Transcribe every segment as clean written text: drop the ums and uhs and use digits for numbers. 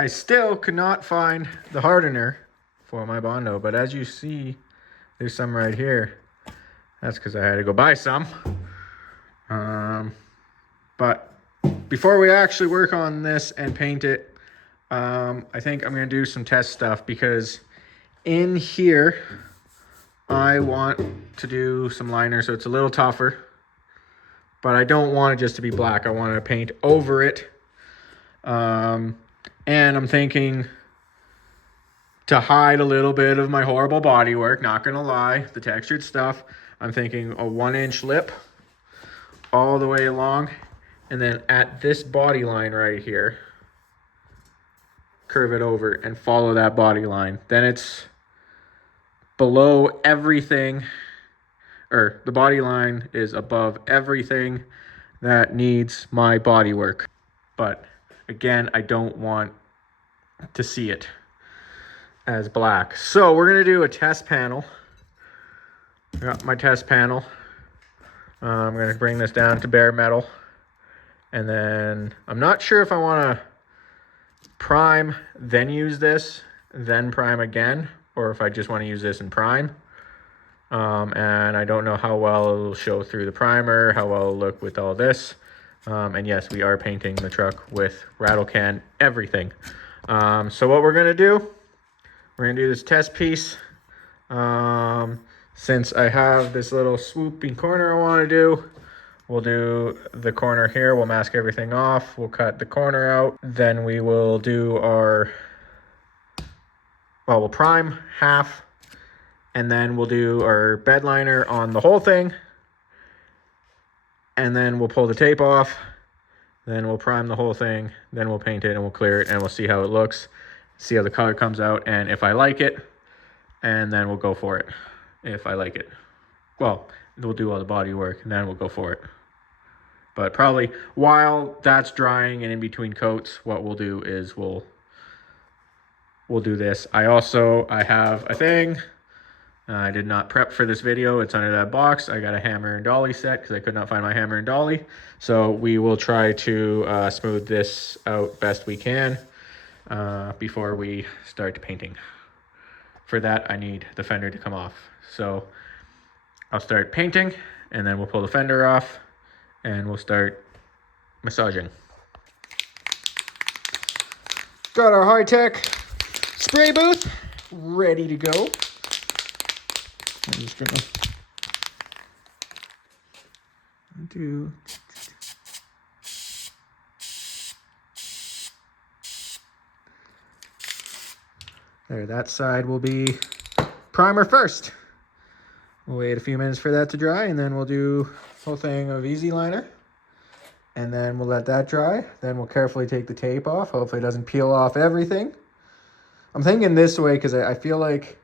I still could not find the hardener for my Bondo, but as you see, there's some right here. That's because I had to go buy some. But before we actually work on this and paint it, I think I'm going to do some test stuff, because in here, I want to do some liner so it's a little tougher. But I don't want it just to be black. I want to paint over it. And I'm thinking to hide a little bit of my horrible bodywork, not going to lie, the textured stuff, I'm thinking a 1-inch lip all the way along. And then at this body line right here, curve it over and follow that body line. Then it's below everything, or the body line is above everything that needs my body work. But again, I don't want to see it as black. So we're gonna do a test panel. I got my test panel. I'm gonna bring this down to bare metal. And then I'm not sure if I wanna prime, then use this, then prime again, or if I just wanna use this and prime. And I don't know how well it'll show through the primer, how well it'll look with all this. And yes, we are painting the truck with rattle can everything. So what we're gonna do, we're gonna do this test piece. Since I have this little swooping corner I wanna do, we'll do the corner here, we'll mask everything off, we'll cut the corner out, then we will do our, well, we'll prime half, and then we'll do our bed liner on the whole thing, and then we'll pull the tape off, then we'll prime the whole thing, then we'll paint it and we'll clear it and we'll see how it looks, see how the color comes out, and if I like it, and then we'll go for it. If I like it, well, we'll do all the body work and then we'll go for it. But probably while that's drying and in between coats, what we'll do is we'll do this. I have a thing. I did not prep for this video. It's under that box. I got a hammer and dolly set because I could not find my hammer and dolly. So we will try to smooth this out best we can before we start painting. For that, I need the fender to come off. So I'll start painting and then we'll pull the fender off and we'll start massaging. Got our high-tech spray booth ready to go. I'm just gonna do. There, that side will be primer first. We'll wait a few minutes for that to dry, and then we'll do the whole thing of easy liner. And then we'll let that dry. Then we'll carefully take the tape off. Hopefully it doesn't peel off everything. I'm thinking this way because I feel like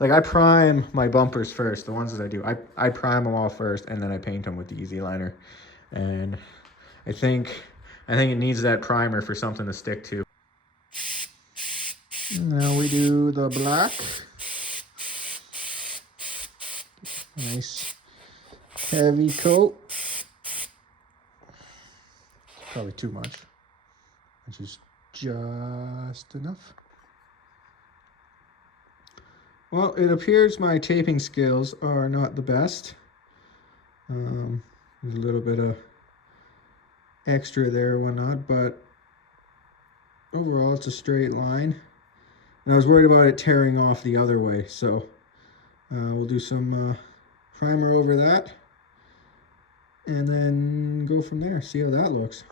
I prime my bumpers first, the ones that I do. I prime them all first, and then I paint them with the easy liner. And I think it needs that primer for something to stick to. Now we do the black. Nice heavy coat. Probably too much, which is just enough. Well, it appears my taping skills are not the best. There's a little bit of extra there or whatnot, but overall it's a straight line. And I was worried about it tearing off the other way, so we'll do some primer over that and then go from there, see how that looks.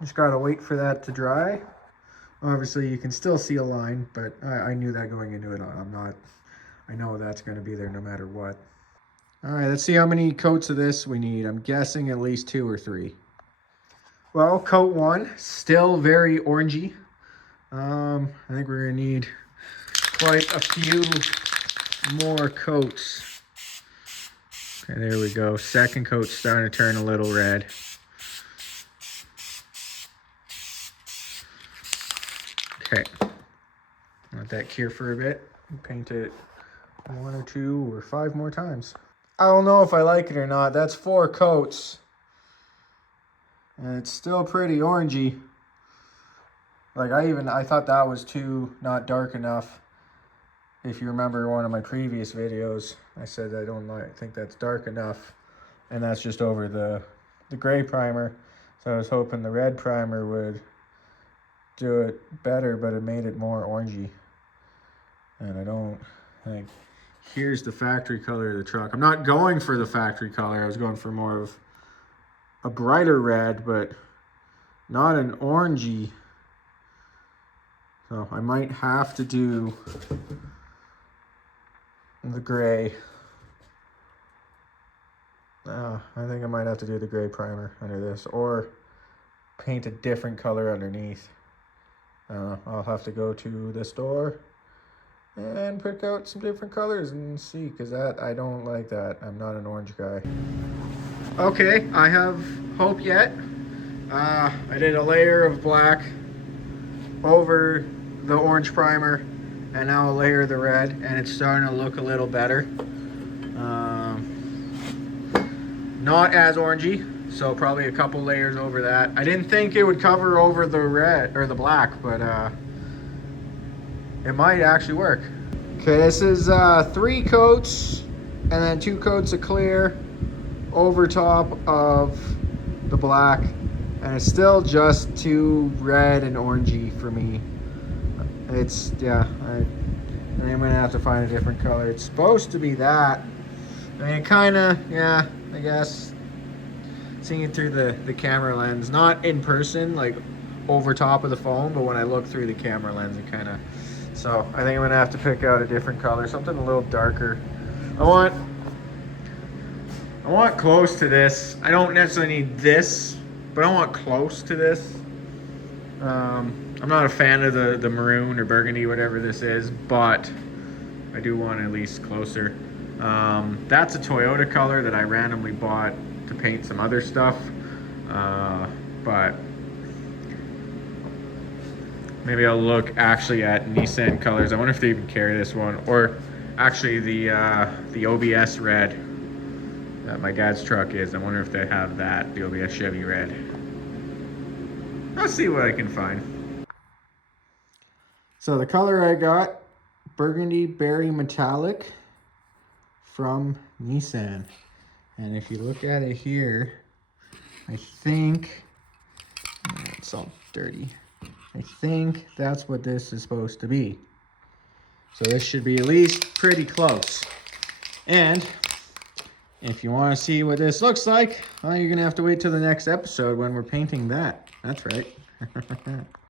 Just gotta wait for that to dry. Obviously you can still see a line, but I knew that going into it. I know that's gonna be there no matter what. All right, let's see how many coats of this we need. I'm guessing at least 2 or 3. Well, coat 1, still very orangey. I think we're gonna need quite a few more coats. Okay, there we go. Second coat's starting to turn a little red. Okay, let that cure for a bit. Paint it 1 or 2 or 5 more times. I don't know if I like it or not. That's 4 coats. And it's still pretty orangey. Like I thought that was too not dark enough. If you remember one of my previous videos, I said I don't think that's dark enough, and that's just over the gray primer. So I was hoping the red primer would do it better, but it made it more orangey. And I don't think. Here's the factory color of the truck. I'm not going for the factory color. I was going for more of a brighter red, but not an orangey. So I might have to do the gray. I think I might have to do the gray primer under this, or paint a different color underneath. I'll have to go to the store and pick out some different colors and see, because that, I don't like that. I'm not an orange guy. Okay, I have hope yet. I did a layer of black over the orange primer, and now a layer of the red, and it's starting to look a little better. Not as orangey, so probably a couple layers over that. I didn't think it would cover over the red or the black, but it might actually work. Okay, this is 3 coats and then 2 coats of clear over top of the black, and it's still just too red and orangey for me. It's, yeah, I think I'm gonna have to find a different color. It's supposed to be that. I mean, it kinda, yeah, I guess. Seeing it through the camera lens, not in person, like over top of the phone, but when I look through the camera lens, it kinda, so I think I'm gonna have to pick out a different color, something a little darker. I want close to this. I don't necessarily need this, but I want close to this. I'm not a fan of the maroon or burgundy, whatever this is, but I do want at least closer. That's a Toyota color that I randomly bought to paint some other stuff, but maybe I'll look actually at Nissan colors. I wonder if they even carry this one, or actually the OBS red that my dad's truck is. I wonder if they have that, the OBS Chevy red. I'll see what I can find. So the color I got, Burgundy Berry Metallic from Nissan. And if you look at it here, I think, it's all dirty. I think that's what this is supposed to be. So this should be at least pretty close. And if you want to see what this looks like, well, you're going to have to wait till the next episode when we're painting that. That's right.